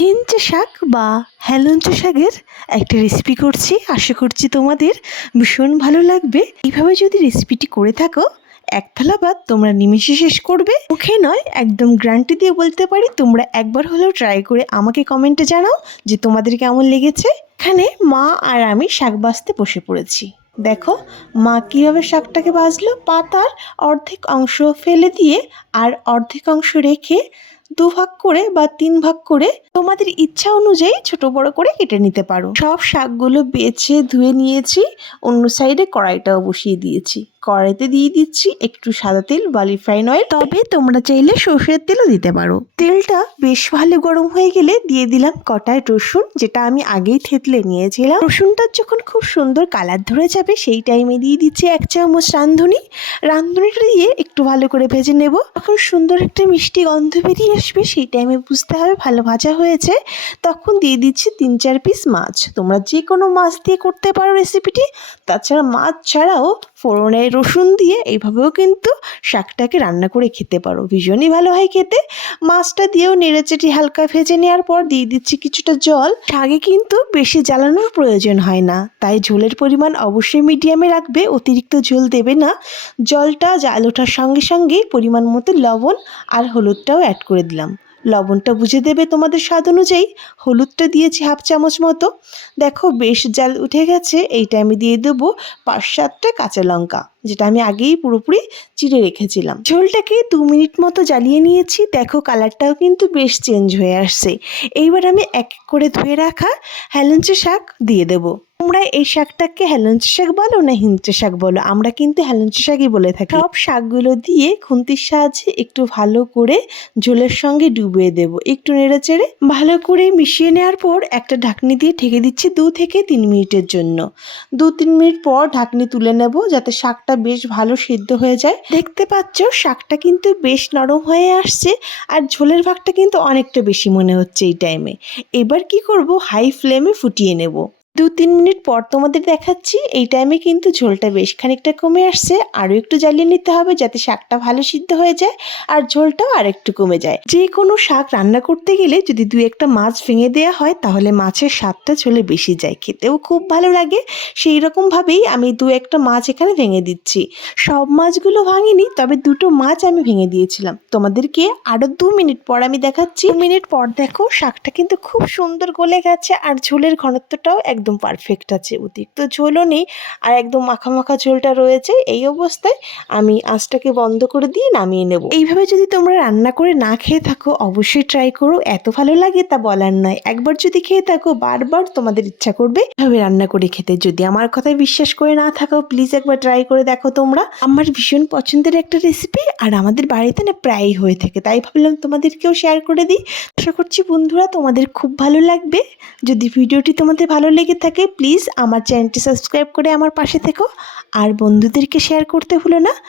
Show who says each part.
Speaker 1: হেঞ্চে শাক বা হেলঞ্চ শাকের একটা রেসিপি করছি। আশা করছি তোমাদের ভীষণ ভালো লাগবে। এইভাবে যদি রেসিপিটি করে থাকো, এক থালা ভাত তোমরা নিমেষে শেষ করবে। মুখে নয়, একদম গ্রান্টি দিয়ে বলতে পারি। তোমরা একবার হলেও ট্রাই করে আমাকে কমেন্টে জানাও যে তোমাদের কেমন লেগেছে। এখানে মা আর আমি শাক বাছতে বসে পড়েছি। দেখো, মা কীভাবে শাকটাকে বাজলো পাতার অর্ধেক অংশ ফেলে দিয়ে আর অর্ধেক অংশ রেখে দু ভাগ করে বা তিন ভাগ করে তোমাদের ইচ্ছা অনুযায়ী ছোট বড় করে কেটে নিতে পারো। সব শাকগুলো বেছে ধুয়ে নিয়েছি, অন্য সাইডে কড়াইটাও বসিয়ে দিয়েছি। কড়াইতে দিয়ে দিচ্ছি একটু সাদা তেল বা রিফাইন অয়েল তবে তোমরা চাইলে সর্ষের তেলও দিতে পারো। তেলটা বেশ ভালো গরম হয়ে গেলে দিয়ে দিলাম কটায় রসুন, যেটা আমি আগেই থেতলে নিয়েছিলাম। রসুনটা যখন খুব সুন্দর কালার ধরে যাবে, সেই টাইমে দিয়ে দিচ্ছি এক চামচ রাঁধুনি। রাঁধুনিটা দিয়ে একটু ভালো করে ভেজে নেব। তখন সুন্দর একটা মিষ্টি গন্ধ বেরিয়ে আসবে সেই টাইমে বুঝতে হবে, ভালো ভাজা হয়েছে। তখন দিয়ে দিচ্ছি তিন চার পিস মাছ। তোমরা যে কোনো মাছ দিয়ে করতে পারো রেসিপিটি তাছাড়া মাছ ছাড়াও ফোড়নে রসুন দিয়ে এইভাবেও কিন্তু শাকটাকে রান্না করে খেতে পারো। ভীষণই ভালো হয় খেতে। মাছটা দিয়েও নেড়েচেটি হালকা ভেজে নেওয়ার পর দিয়ে দিচ্ছি কিছুটা জল। শাকে কিন্তু বেশি জ্বালানোর প্রয়োজন হয় না। তাই ঝোলের পরিমাণ অবশ্যই মিডিয়ামে রাখবে, অতিরিক্ত ঝোল দেবে না। জলটা জাল ওঠার সঙ্গে সঙ্গে পরিমাণ মতো লবণ আর হলুদটাও অ্যাড করে দিলাম। লবণটা বুঝে দেবে তোমাদের স্বাদ অনুযায়ী। হলুদটা দিয়েছি হাফ চামচ মতো। দেখো বেশ জাল উঠে গেছে। এইটা আমি দিয়ে দেবো পাঁচ সাতটা কাঁচা লঙ্কা, যেটা আমি আগেই পুরোপুরি চিড়ে রেখেছিলাম। ঝোলটাকে দু মিনিট মতো জ্বালিয়ে নিয়েছি। দেখো কালারটাও কিন্তু বেশ চেঞ্জ হয়ে আসছে। এইবার আমি এক এক করে ধুয়ে রাখা হেলেঞ্চে শাক দিয়ে দেবো। তোমরা এই শাকটাকে হেলেঞ্চে শাক বলো না হিঞ্চে শাক বলো? আমরা কিন্তু হেলেঞ্চে শাকই বলে থাকি। সব শাকগুলো দিয়ে খুন্তির সাহায্যে একটু ভালো করে ঝোলের সঙ্গে ডুবিয়ে দেবো। একটু নেড়ে চেড়ে ভালো করে মিশিয়ে নেওয়ার পর একটা ঢাকনি দিয়ে ঢেকে দিচ্ছি দু থেকে তিন মিনিটের জন্য। দু তিন মিনিট পর ঢাকনি তুলে নেব যাতে শাকটা বেশ ভালো সিদ্ধ হয়ে যায়। দেখতে পাচ্ছ শাকটা কিন্তু বেশ নরম হয়ে আসছে আর ঝোলের ভাগটা কিন্তু অনেকটা বেশি মনে হচ্ছে এই টাইমে এবার কি করব? হাই ফ্লেমে ফুটিয়ে নেব। দু তিন মিনিট পর তোমাদের দেখাচ্ছি, এই টাইমে কিন্তু ঝোলটা বেশ খানিকটা কমে আসছে। আরও একটু জ্বালিয়ে নিতে হবে যাতে শাকটা ভালো সিদ্ধ হয়ে যায় আর ঝোলটাও আর একটু কমে যায়। যে কোনো শাক রান্না করতে গেলে যদি দু একটা মাছ ভেঙে দেওয়া হয়, তাহলে মাছের স্বাদটা ঝোলে বেশি যায়। খেতেও খুব ভালো লাগে। সেই রকমভাবেই আমি দু একটা মাছ এখানে ভেঙে দিচ্ছি। সব মাছগুলো ভাঙিনি, তবে দুটো মাছ আমি ভেঙে দিয়েছিলাম। তোমাদেরকে আরও দু মিনিট পর আমি দেখাচ্ছি। মিনিট পর দেখো, শাকটা কিন্তু খুব সুন্দর গলে গেছে আর ঝোলের ঘনত্বটাও একদম পারফেক্ট আছে অতিরিক্ত ঝোলও নেই আর একদম মাখা ঝোলটা রয়েছে, এই অবস্থায় আমি আঁচটাকে বন্ধ করে দিয়ে নামিয়ে নেব। এইভাবে যদি তোমরা রান্না করে না খেয়ে থাকো, অবশ্যই ট্রাই করো। এত ভালো লাগে তা বলার নয়। একবার যদি খেয়ে থাকো, বারবার তোমাদের ইচ্ছা করবে এভাবে রান্না করে খেতে। যদি আমার কথায় বিশ্বাস করে না থাকো প্লিজ একবার ট্রাই করে দেখো তোমরা। আমার ভীষণ পছন্দের একটা রেসিপি আর আমাদের বাড়িতে না প্রায়ই হয়ে থাকে। তাই ভাবলাম তোমাদেরকেও শেয়ার করে দিই। আশা করছি বন্ধুরা তোমাদের খুব ভালো লাগবে। যদি ভিডিওটি তোমাদের ভালো লেগে থাকে প্লিজ আমার চ্যানেলটি সাবস্ক্রাইব করে আমার পাশে থেকো। আর বন্ধুদেরকে শেয়ার করতে ভুলো না।